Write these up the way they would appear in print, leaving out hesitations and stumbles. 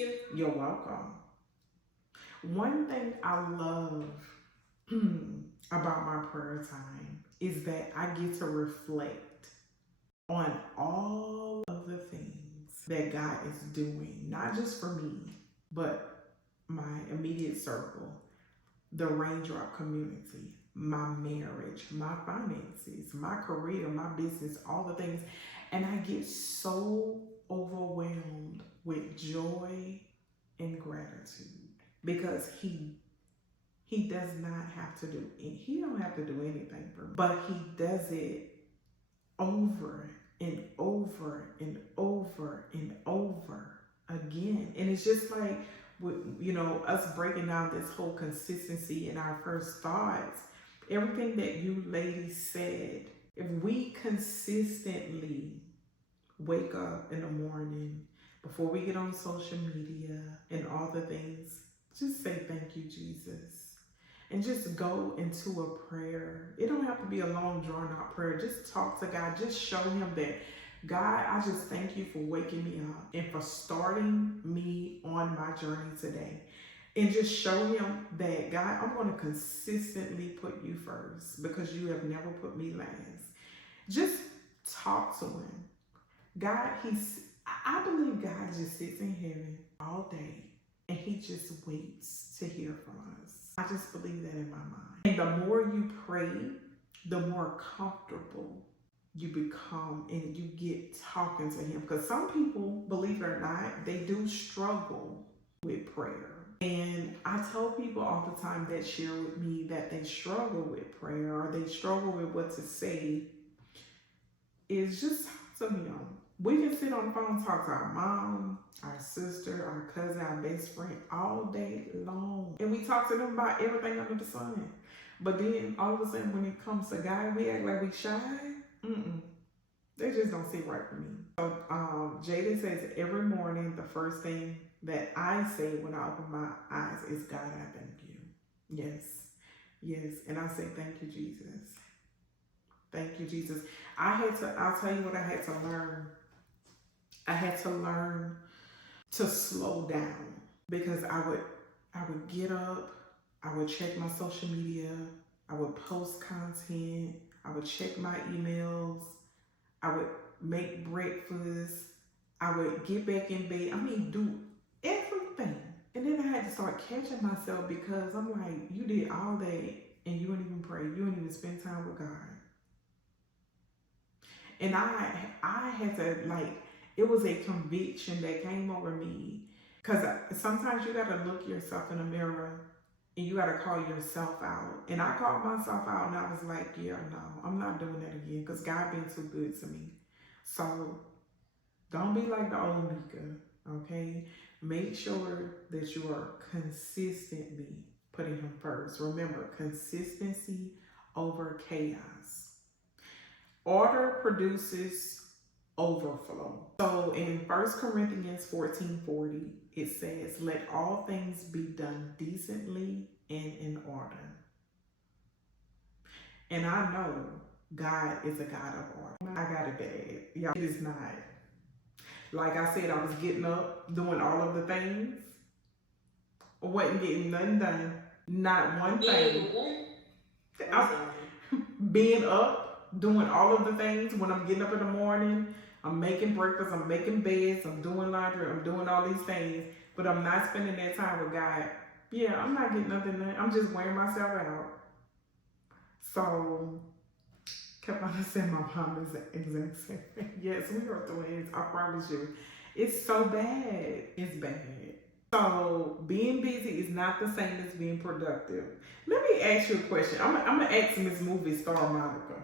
you. You're welcome. One thing I love about my prayer time is that I get to reflect on all of the things that God is doing, not just for me, but my immediate circle, the raindrop community, my marriage, my finances, my career, my business, all the things. And I get so overwhelmed with joy and gratitude because he does not have to do he don't have to do anything for me, but he does it over and over and over and over again. And it's just like with, us breaking down this whole consistency in our first thoughts, everything that you ladies said, if we consistently wake up in the morning before we get on social media and all the things, just say thank you, Jesus. And just go into a prayer. It don't have to be a long, drawn out prayer. Just talk to God. Just show him that, God, I just thank you for waking me up and for starting me on my journey today. And just show him that, God, I'm going to consistently put you first because you have never put me last. Just talk to him. God, I believe God just sits in heaven all day and he just waits to hear from us. I just believe that in my mind. And the more you pray, the more comfortable you become and you get talking to him. Because some people, believe it or not, they do struggle with prayer. And I tell people all the time that share with me that they struggle with prayer or they struggle with what to say, is just talk to him. We can sit on the phone and talk to our mom, our sister, our cousin, our best friend all day long. And we talk to them about everything under the sun. But then all of a sudden when it comes to God, we act like we shy. They just don't sit right for me. So Jada says every morning the first thing that I say when I open my eyes is, God, I thank you. Yes. Yes. And I say, thank you, Jesus. Thank you, Jesus. I'll tell you what I had to learn. I had to learn to slow down because I would get up, I would check my social media, I would post content, I would check my emails, I would make breakfast, I would get back in bed. Do everything. And then I had to start catching myself because I'm like, you did all that and you didn't even pray. You didn't even spend time with God. And I had to, it was a conviction that came over me. Because sometimes you got to look yourself in the mirror and you got to call yourself out. And I called myself out and I was like, yeah, no, I'm not doing that again because God been too good to me. So don't be like the old Mika, okay? Make sure that you are consistently putting him first. Remember, consistency over chaos. Order produces overflow. So in 1 Corinthians 14:40, it says, let all things be done decently and in order. And I know God is a God of order. I got it bad. Y'all, it is not. Like I said, I was getting up, doing all of the things. I wasn't getting nothing done. Not one thing. Being up, doing all of the things. When I'm getting up in the morning, I'm making breakfast, I'm making beds, I'm doing laundry, I'm doing all these things, but I'm not spending that time with God. Yeah, I'm not getting nothing done. I'm just wearing myself out. So, kept on saying my mom is the exact same thing. Yes, we are twins, I promise you. It's so bad. It's bad. So, being busy is not the same as being productive. Let me ask you a question. I'm going to ask Miss Movie Star Monica.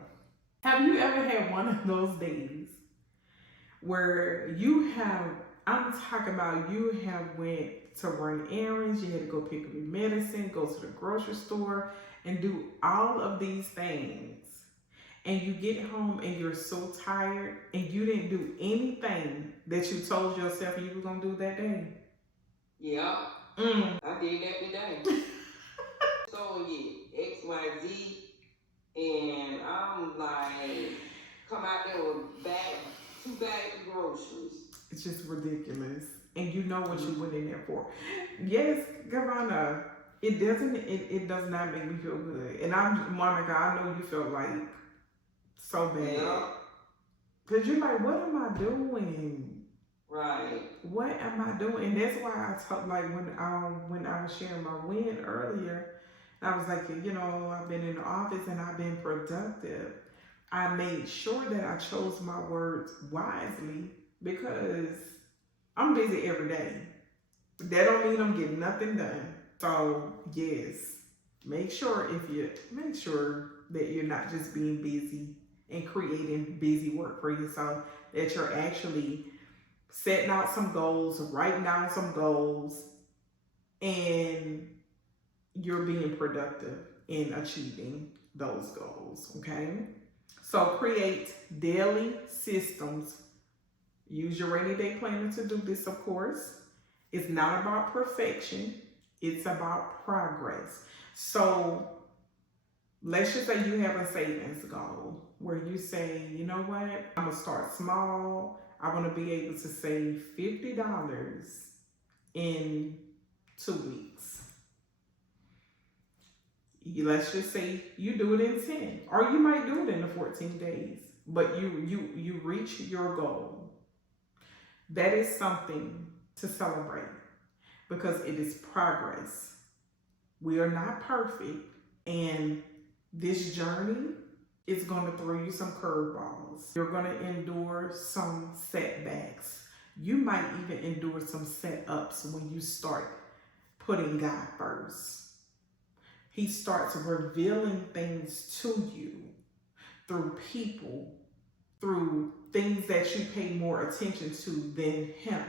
Have you ever had one of those days where I'm talking about you have went to run errands, you had to go pick up your medicine, go to the grocery store, and do all of these things. And you get home and you're so tired and you didn't do anything that you told yourself you were going to do that day? Yeah. I did that today. So yeah, XYZ. And I'm like, come out there with 2 bags of groceries. It's just ridiculous. and you know what you went in there for. Yes, Gavana, it does not make me feel good. And Monica, I know you felt like so bad. Yeah. Because you're like, what am I doing? Right. What am I doing? And that's why I talk like when I was sharing my win earlier, I was like, you know, I've been in the office and I've been productive. I made sure that I chose my words wisely because I'm busy every day. That don't mean I'm getting nothing done. So yes, make sure that you're not just being busy and creating busy work for yourself, that you're actually setting out some goals, writing down some goals, and you're being productive in achieving those goals, okay? So create daily systems. Use your rainy day planner to do this, of course. It's not about perfection, it's about progress. So let's just say you have a savings goal where you say, you know what, I'm gonna start small. I want to be able to save $50 in 2 weeks. Let's just say you do it in 10, or you might do it in the 14 days, but you reach your goal. That is something to celebrate because it is progress. We are not perfect, and this journey is going to throw you some curveballs. You're going to endure some setbacks. You might even endure some setups when you start putting God first. He starts revealing things to you through people, through things that you pay more attention to than him,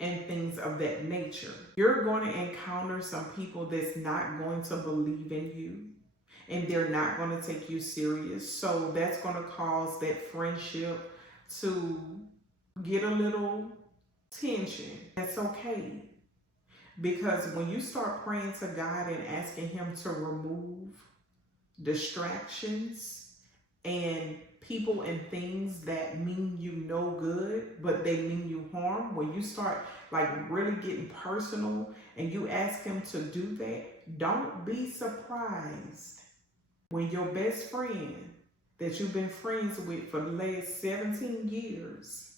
and things of that nature. You're going to encounter some people that's not going to believe in you, and they're not going to take you serious. So that's going to cause that friendship to get a little tension. That's okay. Because when you start praying to God and asking him to remove distractions and people and things that mean you no good, but they mean you harm, when you start like really getting personal and you ask him to do that, don't be surprised when your best friend that you've been friends with for the last 17 years,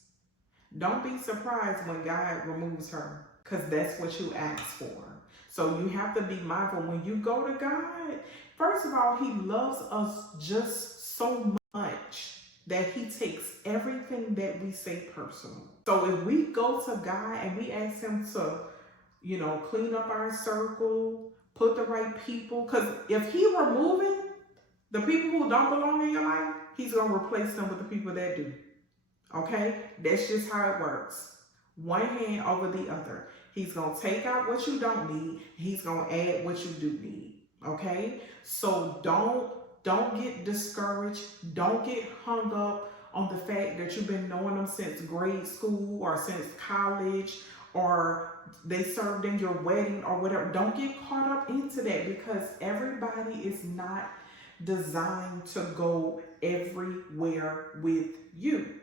don't be surprised when God removes her, because that's what you asked for. So you have to be mindful when you go to God. First of all, he loves us just so much that he takes everything that we say personal. So if we go to God and we ask him to, you know, clean up our circle, put the right people, because if he removing the people who don't belong in your life, he's going to replace them with the people that do. Okay? That's just how it works. One hand over the other. He's going to take out what you don't need. He's going to add what you do need. Okay? So don't get discouraged. Don't get hung up on the fact that you've been knowing them since grade school or since college, or they served in your wedding or whatever. Don't get caught up into that, because everybody is not designed to go everywhere with you.